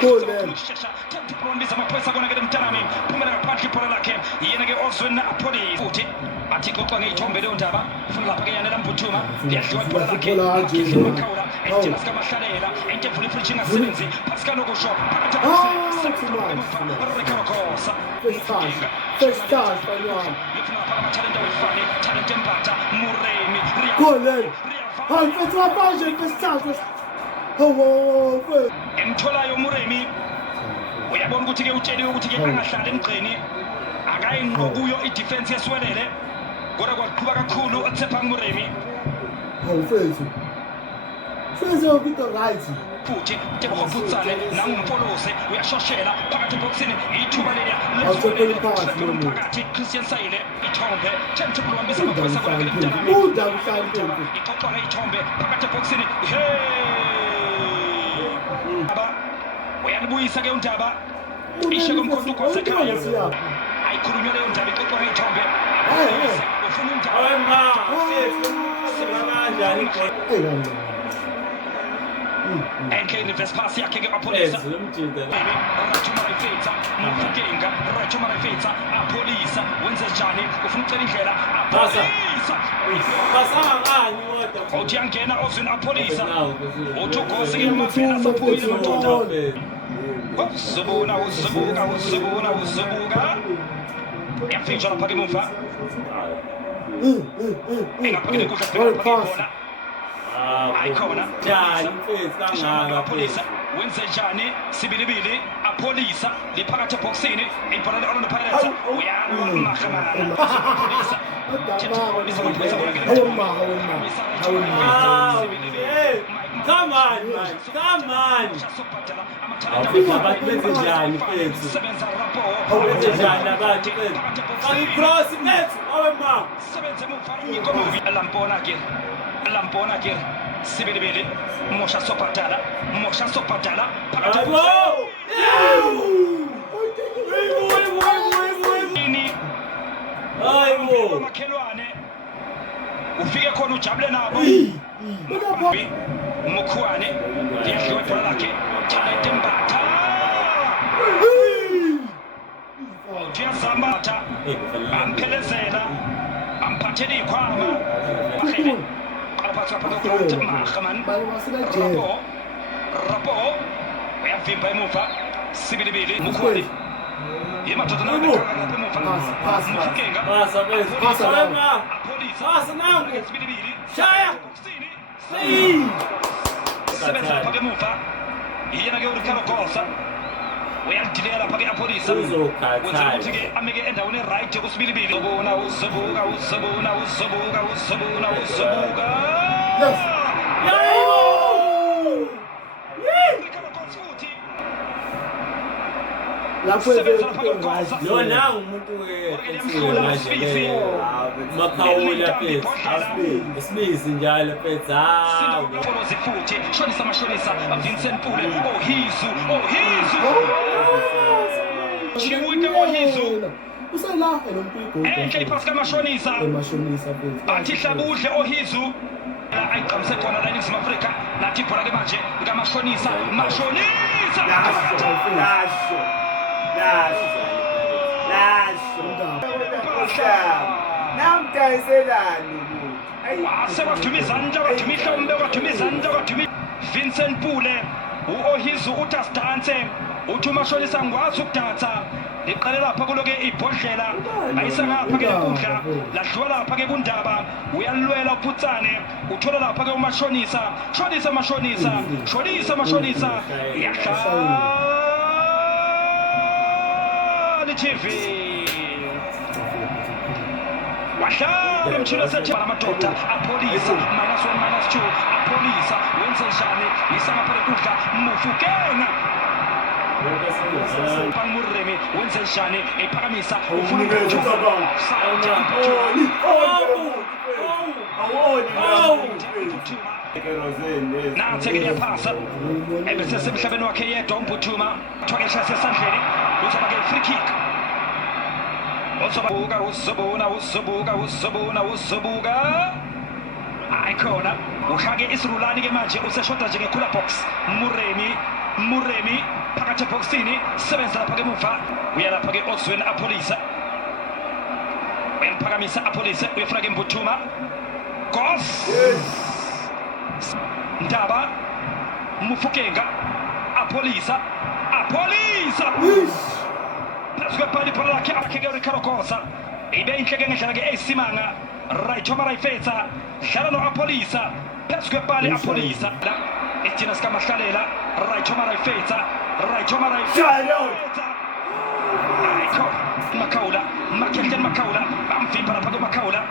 Golden. Tupulondisa mapesa kona kede mtanami pumela kapatli pola lake yena ke Oswin Apodi futhi athi qoqa ngeyithombe leyo ndaba ufuna lapha ke yanela Mphutuma liyadliwa pola lake akhishwa makhawula esithela sikaMahlalela ente futhi futhi ingasebenzi Pascal Okusho phakathi Kosa First time, Fanyam. yofuna phakathi challenge wefani challenge empatha Muremi Golden. Hey, first one, first time. Oh, emtholayo Muremi uyabona ukuthi ke utsheliwe ukuthi ke angahlali emgqeni akayinqo kuyo idefense yeswelele kodwa kwaqhuba kakhulu uTshephang Muremi oh, Fraser. Fraser with the lights. futhi Tebogoputsane nangumfolose uyashoshela phakathi boxini ithuba lelia phakathi Christian Sayile ithombe Chente kulwambisa amaphoyisa kona ke ixoxa ngeyithombe phakathi boxini uyalibuyisa ke uNdaba ishe komkhonto kwasekhaya ayikhulunywa leyo ndaba ixoxa ngeyithombe ufuna uNdaba enke Vespas yakhe ke apolisa Racho Marifetsa apolisa wenze njani ufuna ucela indlela apolisa uthi yangena Oswin apolisa uthi ugosi ke amaphela saphumile madoda uzubuka yafika lapha ke muva engaphakele kuhle bona ayikhona apolisa wenze njani sibilibili apolisa liphakathi eboxini ibhola le-Orlando Pirates uyalwa Mahamana apolisa Come on, man. Come on. Abantu benze njani mfethu? Benze njani abantu mfethu? Angicross mfethu. Awe ma. Sebenze mufana ikomovi lampona ke sibilibili mosha sopatala phakathi hayibo makhelwane ufike khona ujabule nabo Mukwane liyadliwa ibhola lakhe Talent Mbatha uyazambatha amphelezela amphathela ikhwama bahele qaphatha phakathi Mahaman Rapo uyavimba emuva sibilibili Mukwane yemadoda nawo Mukenga pasa nangu sibilibili shaya sebenza lapha ke muva yena ke uRicardo Kosa uyalidileka lapha ke apolisa ukuthi ke ameke endaweni right kusibilibili ubona uzubuka lapho lo nangu umuntu ke makhawula phethu isibisi njalo phethu Folozi futhi shonisa Vincent Pule Chiwike Ohizu usela elompiko enhle iphasi kamashonisa phethu athi hlabudle Ohizu ayiqhamise khona la eNingizimu Afrika nathi ibhola ke manje ngamashonisa Vincent Pule uOhizu uTasdance uthi umashonisa ngwazi ukudansa liqale lapha kuloke ibhodlela ayisa ngapha ke inkundla ladliwa lapha ke kuNdaba uyalwela uPhutsane uthola lapha ke umashonisa yahlala TV wahlala umthilo sethi amadoda apolisa -1 -2 apolisa wenze njani isangapha lekudla Mufukena Muremi wenze njani ephakamisa ufuna nansi ke yaphasa ebese semhlabeni wakhe yedwa uMphuthuma thwakesha sesandleni uzoba ke free kick uzubuka ayikhona uhlake isirulani ke manje useshoda nje ngekhula box Muremi phakathi ebhokisini sebenza lapha kemuva uya lapha ke-Oswin Apholisa uyaphakamisa Apholisa uyafuna ke Mbuthuma Gos Ndaba Mufukeng Apholisa phezu kwebhali ibhola lakhe akhe Ricardo Khoza ibe inhleke ngendlela ke-AC Manga right Thoma Rayfetsa dlala no-Apholisa phezu kwebhali Apholisa la isithina sikaMahlalela right Thoma Rayfetsa Makaula Makhehlen Makaula bamvimba lapha kuMakaula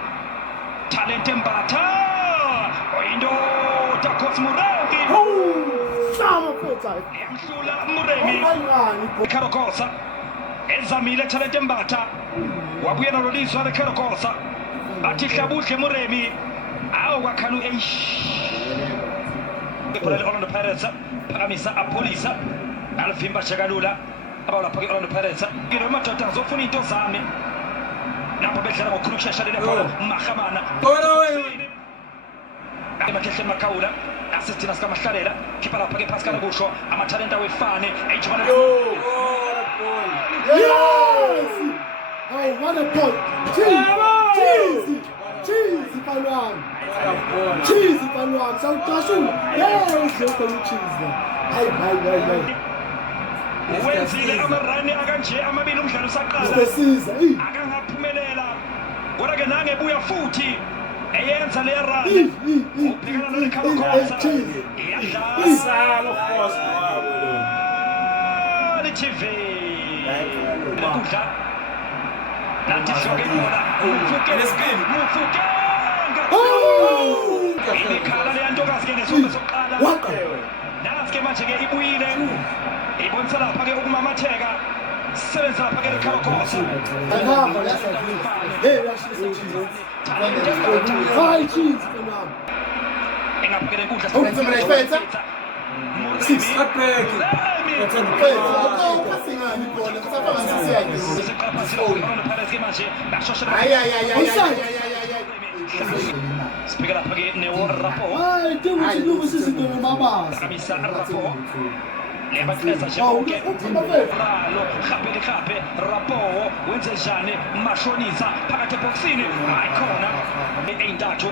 Talent Mbatha oyindoda Khosi Muremi Sama phetha. yamhlula Muremi Ayani. Ricardo Khoza ezamile Talent Mbatha wabuya nalolizwa Ricardo Khoza bathi hlabuhle Muremi awukakhanu Orlando Pirates phakamisa Apholisa alivimba Shakalula abalapha ke-Orlando Pirates ngilo madoda azofuna into zami lapho bedlala ngokukhulu ukushesha lena bhola Mahamana Makhehlen Makaula asisithina sikaMahlalela khipha lapha ke Pascal Busho amathalenta wefane ejubana Yes! Oh, what a point. Cheesy, Palwan. Cheesy, Palwan. South Tashu. Yes, you're going to cheese them. Hey. wenzile amarani akanje amabili umdlalo usaqala Mr. Caesar. akangaphumelela kodwa ke nangebuya futhi eyenza le run ubhekana noRicardo Khoza Salo Khoza wabo lo. TV kudla nanti hloke ibhola Mufukeng ikhala le ntokazi ke ngesonto sokuqala nansi ke manje ke ibuyile ibonisa lapha ke ukumamatheka sebenza lapha ke Ricardo Khoza High cheese, Palwan. engaphekele inkundla Speaker lapha ke Neo Rapo Ay, tem um time que se tornou babás. Kamisa Rapo Lebatleza Sheboke Ralo gape Rapo wenze njani Mashonisa phakathi eboxini ayikhona eintathu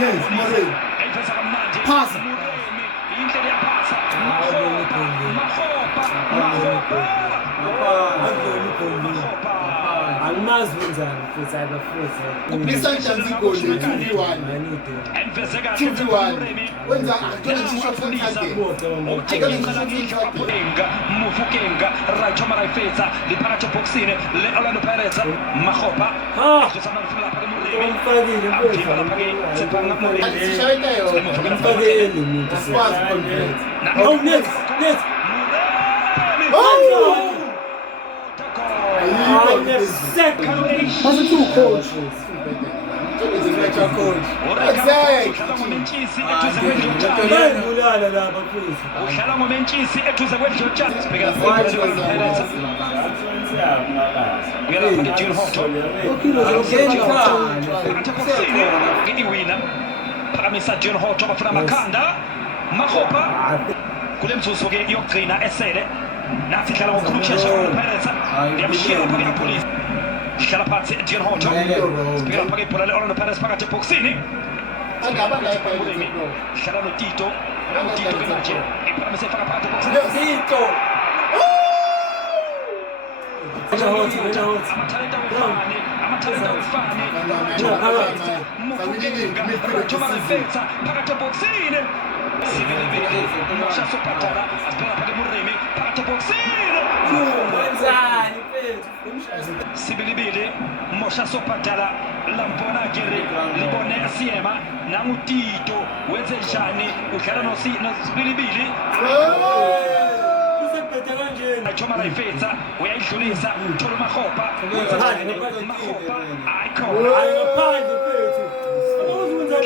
Yes, Murray. ayiveza kamnandi Phasa. Muremi indlela yaphasa Mahopa Alimazi wenzani futhi akafuthi. Kuplisa chance igoli 2-1. enveze 2-1. kahle Wenza akuthola nje shot on target. Mufukeng right Thoma Rayfetsa liphakathi eboxini le-Orlando Pirates Mahopa Sishayita yona. Mfakele umuntu. Asikwazi convert. Oh, net. Oh! Mas o teu coach? Bayadlulana lapha futhi. udlala ngomentshisi eduze kwedlotshani uyalapha ke-June Houghton iwina phakamisa June Houghton bafuna amakhanda Mahopa kule mzuzu-ke yokugcina esele nathi idlala ngokukhulu ukushesha Pirates liyamshiya lapha ke-Apholisa hlala phansi June Houghton sibheka lapha ke ibhola le-Orlando Pirates phakathi ebhokisini Muremi hlala noTito uTito ke manje iphakamise efaka phakathi ebhokisini amathalenta wefane Mufukeng Thoma Rayfetsa phakathi ebhokisini Mosha Sopatala asibheka lapha ke-Muremi phakathi ebhokisini Wenzani mfethu? sibilibili Mosha Sopatala lambona Gere libone Siema nangutito wenze njani udlala nosibilibili Usephethe kanjeni. Thoma Rayfetsa uyayidlulisa thola Mahopa Ngaphandle, Mahopa ayikhona Hayi ngaphandle mfethu. Awuzi wenza